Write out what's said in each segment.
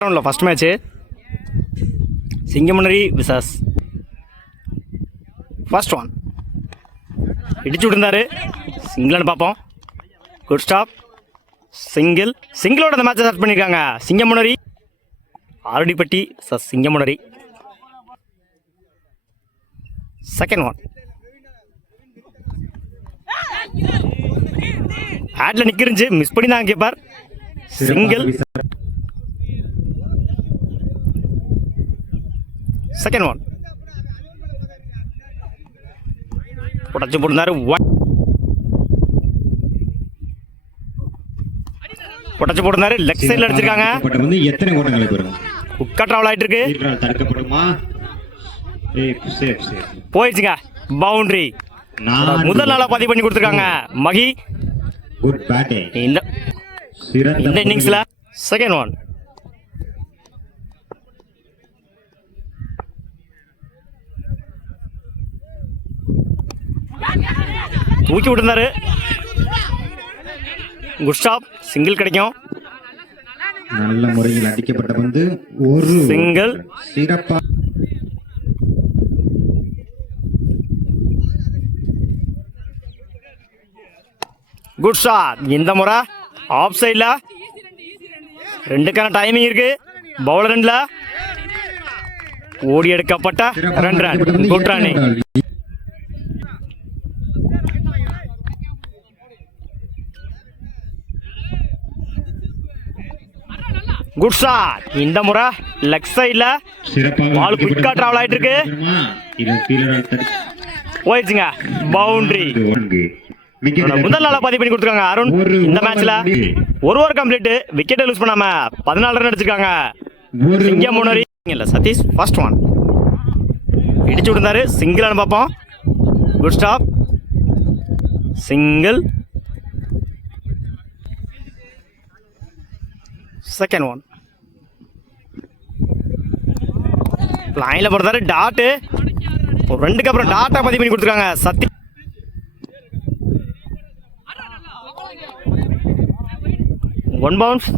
First match சிங்கமுனரி visas first one இடிச்சு விட்டுருந்தாரு. சிங்கிள்னு பார்ப்போம். Good stop. சிங்கிளோட அந்த மேட்சை ஸ்டார்ட் பண்ணியிருக்காங்க. சிங்கமுனரி ஆரடிப்பட்டி சிங்கமுனரி. செகண்ட் ஒன் ஆட்ல நிற்கிருந்துச்சு, மிஸ் பண்ணி தான் கேட்பார். சிங்கிள். செகண்ட் ஒன் உடச்சு போட்டுருந்தாரு. உடச்சு போட்டுருந்தாரு. லெக் சைடில் அடிச்சிருக்காங்க. எத்தனை ஓட்டங்களுக்கு வரும்? உட்கா டிராவல் ஆயிட்டு இருக்கு. தடுக்கப்படுமா? போயிடுச்சுங்க. பவுண்டரி. முதல் நாளா பதிவு பண்ணி கொடுத்துருக்காங்க மகி. குட் பேட்டிங் இந்த இன்னிங்ஸ்ல. செகண்ட் ஒன் தூக்கி விட்டுருந்தாரு. Good stop. சிங்கிள் கிடைக்கும். நல்ல முறையில் அடிக்கப்பட்ட பந்து ஒரு சிங்கிள். சிறப்பா குட் ஷாட். இந்த முறை ஆஃப் சைட்ல. ரெண்டுக்கான டைமிங் இருக்கு. பவுலர் ரெண்டுல ஓடி எடுக்கப்பட்ட 2 run. Good running. Good shot. இந்த முறை லெக் சைட்ல பால் குயிக்கா டிராவல் ஆயிட்டு இருக்கு. போயிடுச்சுங்க. பவுண்டரி. முதல் நாளா பதிவு பண்ணி கொடுத்துருக்காங்க அருண். இந்த மேட்ச்ல ஒரு ஓவர் கம்ப்ளீட், விக்கெட்டை லூஸ் பண்ணாம 14 ரன் அடிச்சிருக்காங்க. சிங்கமுனரி இல்ல சதீஷ். ஃபர்ஸ்ட் ஒன் இடிச்சு விட்டுருந்தாரு. சிங்கிள் பார்ப்போம். Good stop. Single. Second one லைன்ல போடுறாரு. டாட்டு. ஒரு 2க்கு அப்புறம் டாட்டா பதிவு பண்ணி கொடுத்துருக்காங்க சத்தி. One bounce.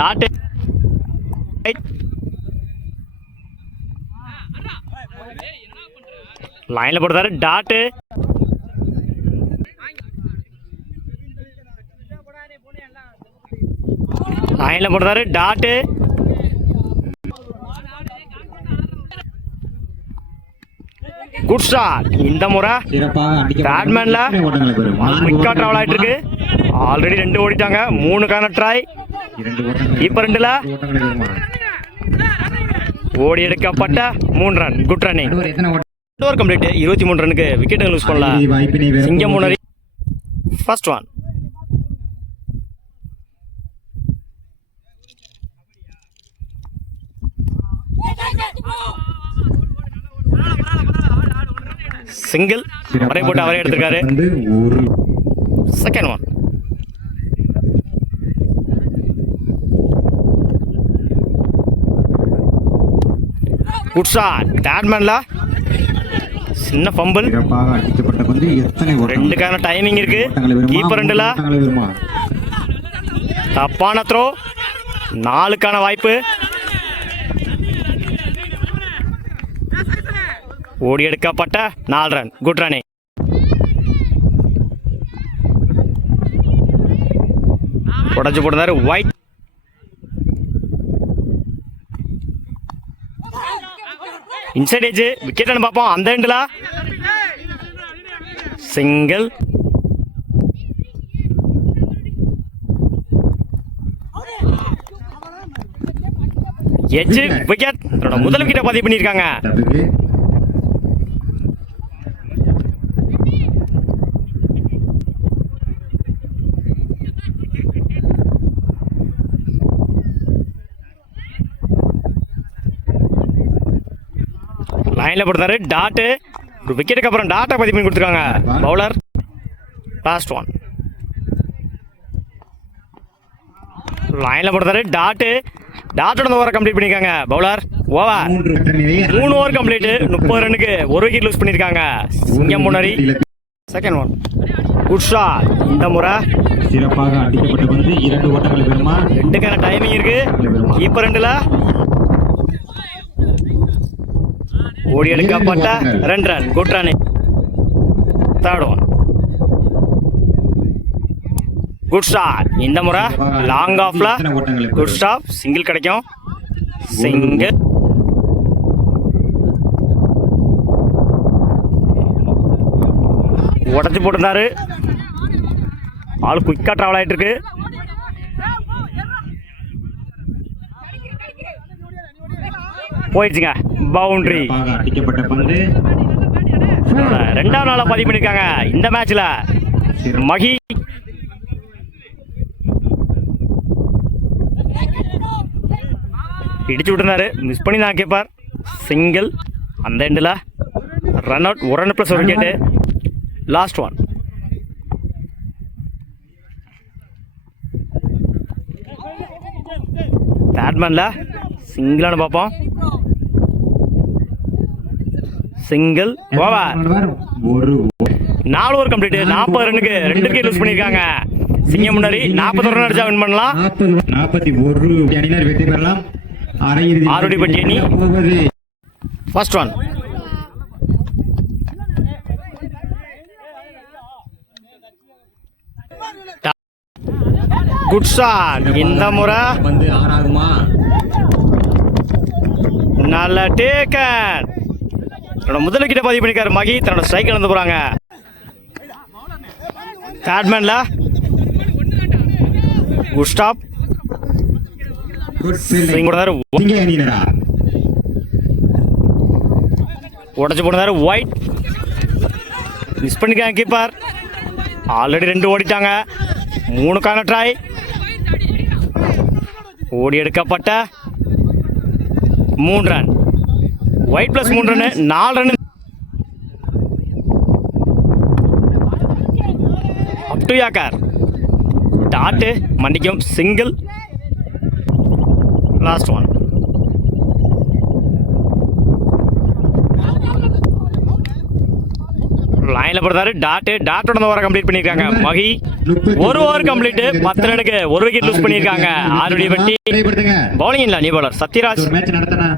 டாட்டு. லைன்ல போடுறாரு. டாட்டு. லைன்ல போடுறாரு. டாட்டு. Good shot. இந்த முறை பேட்மேன்ல குயிக்கா டிராவல் ஆயிட்டு இருக்கு. ஆல்ரெடி 2 ஓடிட்டாங்க. 3க்கான ட்ரை. இப்ப 2ல ஓடி எடுக்கப்பட்ட 3 run. Good running. Over complete. 23 ரனுக்கு விக்கெட் லூஸ் பண்ணல சிங்கமுனரி. First one single. அவரே போட்டு அவரே எடுத்திருக்காரு. Second one good shot. பேட்மேன்ல சின்ன ஃபம்பிள். 2க்கான டைமிங் இருக்கு. கீப்பர் 2ல தப்பான த்ரோ. 4க்கான வாய்ப்பு. ஓடி எடுக்கப்பட்ட 4 ரன். Good running. உடச்சு போடுறாரு. ஒயிட். Inside age. விக்கெட் பார்ப்போம். அந்த எண்ட்ல சிங்கிள். Edge wicket. முதல் விக்கெட்டை பதிவு பண்ணியிருக்காங்க. லைன்ல போடுறாரு. டாட்டு. ஒரு விக்கெட்டுக்கு அப்புறம் டாட்டா பதிவு பண்ணி கொடுத்துருக்காங்க பவுலர். லாஸ்ட் ஒன் லைன்ல போடுறாரு. டாட்டு. டாட்டோட ஓவரை கம்ப்ளீட் பண்ணிருக்காங்க பவுலர். Over 3 over complete. 30 ரனுக்கு 1 விக்கெட் லூஸ் பண்ணிருக்காங்க சிங்கமுனரி. Second one good shot. இந்த முறை சிறப்பாக அடிக்கப்பட்ட பந்து 2 ஓட்டங்களை பெறுமா? ரெண்டுக்கான டைமிங் இருக்கு. கீப்பர் ரெண்டுல ஓடி எடுக்கப்பட்ட 2 run. Good run. Third one. Good start. இந்த முறை லாங் ஆஃப்ல குட் ஸ்டாப். சிங்கிள் கிடைக்கும். சிங்கிள். உடச்சி போட்டிருந்தாரு. ஆள் குயிக்கா டிராவல் ஆயிட்டு இருக்கு. போயிடுச்சுங்க. பவுண்டரி. அடிக்கப்பட்ட பந்து 2வது நாளா பதிவு பண்ணிருக்காங்க இந்த மேட்ச்ல. மகி இடிச்சு விட்டுருந்தாரு. மிஸ் பண்ணி தான் கேட்பார். சிங்கிள். அந்த எண்டில் run out. 1 run plus 1 wicket. Last one. பேட்மேன்ல சிங்கிளானு பார்ப்போம். சிங்கிள். ஓவர். ஒரு 4 ஓவர் கம்ப்ளீட். 40 ரன்னுக்கு 2 விக்கெட் லூஸ் பண்ணிருக்காங்க. சிங்கம் முன்னாடி 41 ரன் அடிச்சா வின் பண்ணலாம். 41 அணியினர் வெற்றி பெறலாம். அரையிறுதி ஆரோடிப்பட்டி அணி. First one. Good shot. இந்த முறை வந்து 6 ஆகுமா? நல்ல டேக்கன். தன்னோட முதல் விக்கெட்டை பதிவு பண்ணிருக்காரு மகி. தன்னோட ஸ்ட்ரைக் இழந்து போறாங்க. பேட்மேன்ல குட் ஸ்டாப். Good fielding. இங்க அணியினரா உடச்சு போனாரு. ஒயிட். மிஸ் பண்ணிருக்காங்க கீப்பர். ஆல்ரெடி 2 ஓடிட்டாங்க. 3க்கான ட்ரை. ஓடி எடுக்கப்பட்ட 3 run. Wide plus 3 run. 4 run. Up to yorker. Dot மன்னிக்கும். சிங்கிள். Last one. லைன்ல போடுறாரு. டாட்டோட ஓவரை கம்ப்ளீட் பண்ணிருக்காங்க மகி. 1 over complete. 10 ரனுக்கு 1 விக்கெட் லூஸ் பண்ணிருக்காங்க. ஆரோடிப்பட்டி. பவுலிங் இல்ல, நியூ பவுலர் சத்யராஜ். மேட்ச் நடத்தனா.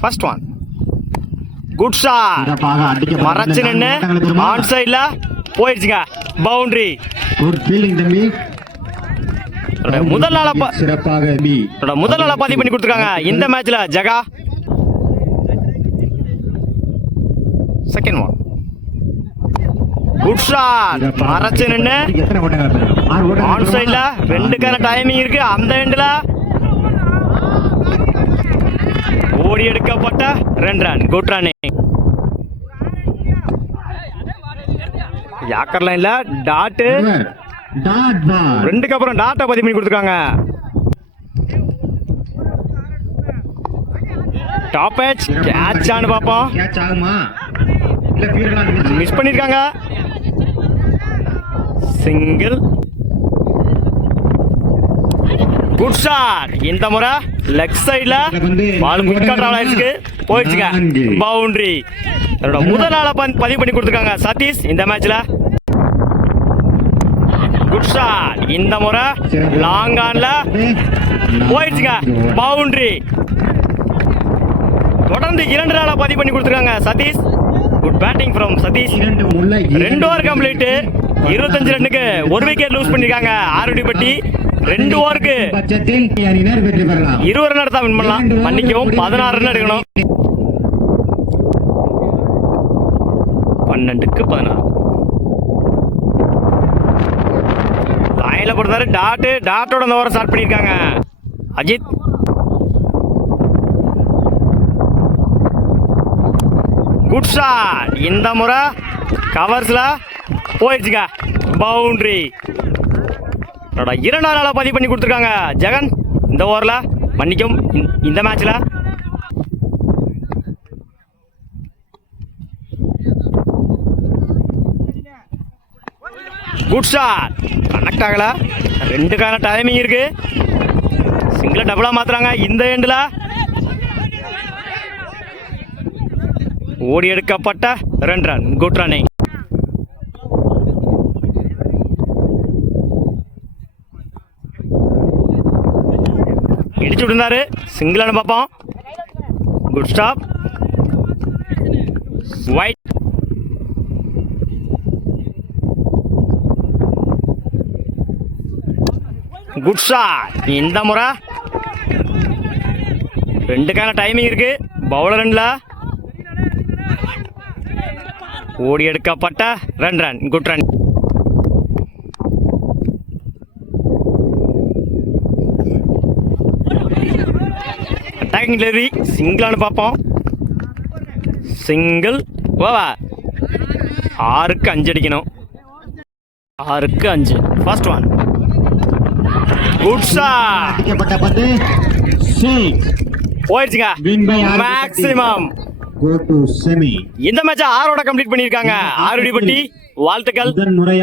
First one. Good shot. மறைச்சு நின்னு ஆன் சைடுல போயிடுச்சுங்க. பவுண்டரி. குட் ஃபீல்டிங் தம்பி. முதல் நாளா சிறப்பாக முதல் நாளா பதிவு பண்ணி கொடுத்துருக்காங்க இந்த மேட்ச்ல Jaga. Second one. Good shot. மறைச்சு நின்னு ஆன் சைடுல 2க்கான டைமிங் இருக்கு. அந்த எண்ட்ல ஓடி எடுக்கப்பட்ட 2 ரன். Good run. யாக்கர் லைன்ல டாட்டு. 2க்கு அப்புறம் டாட்டை பதிவு பண்ணி கொடுத்துருக்காங்க. டாப் எட்ஜ் கேட்ச் ஆனு பாப்போம். கேட்ச் ஆகுமா? இல்ல ஃபீல்டா மிஸ் பண்ணிருக்காங்க. சிங்கிள். Good shot. இந்த முறை லெக் சைடுல பால் குயிக்கா டிராவல் ஆயிடுச்சு. போயிடுச்சுங்க. பவுண்டரி. முதல் நாளா பதிவு பண்ணி கொடுத்துருக்காங்க சதீஷ் இந்த மேட்ச்ல. Good shot. இந்த முறை லாங் ஆன்ல போயிடுச்சுங்க. பவுண்டரி. தொடர்ந்து 2 நாளா பதிவு பண்ணி கொடுத்துருக்காங்க Satish. Good batting from Satish. 2 over complete. 25 ரன்னுக்கு 1 விக்கெட் லூஸ் பண்ணிருக்காங்க ஆரோடிப்பட்டி. 2 ஓவருக்கு 20 ரன் எடுத்தா வின் பண்ணலாம். மன்னிக்கவும் 16 ரன் எடுக்கணும். 12க்கு 16. லைன்ல போடுறாரு. டாட்டோட அந்த ஓவரை ஸ்டார்ட் பண்ணிருக்காங்க அஜித். Good shot. இந்த முறை கவர்ஸ்ல போயிடுச்சுங்க. பவுண்டரி. 2 நாளா பதிவு பண்ணி கொடுத்துருக்காங்க ஜெகன் இந்த ஓவர்ல. மன்னிக்கும் இந்த மேட்ச்ல. Good shot. கனெக்ட் ஆகல. 2க்கான டைமிங் இருக்கு. சிங்கிள டபுளா மாத்துறாங்க இந்த எண்ட்ல. ஓடி எடுக்கப்பட்ட 2 ரன். Good running. இடிச்சு விட்டுருந்தாரு. சிங்கிளானு பார்ப்போம். Good stop. Wide. Good shot. இந்த முறை 2க்கான டைமிங் இருக்கு. பவுலர் ரெண்டில் ஓடி எடுக்கப்பட்ட 2 run. Good run. Attacking delivery. சிங்கிளானு பார்ப்போம். சிங்கிள். ஓவா 6க்கு 5 அடிக்கணும். 6க்கு 5. First one. Good shot. அடிக்கப்பட்ட பந்து சிக்ஸ். போயிடுச்சுங்க. Win by RD maximum. Go to semi. இந்த மேட்சை 6ஓட கம்ப்ளீட் பண்ணியிருக்காங்க. ஆர்டிபட்டி வாழ்த்துக்கள். முதன் முறையாக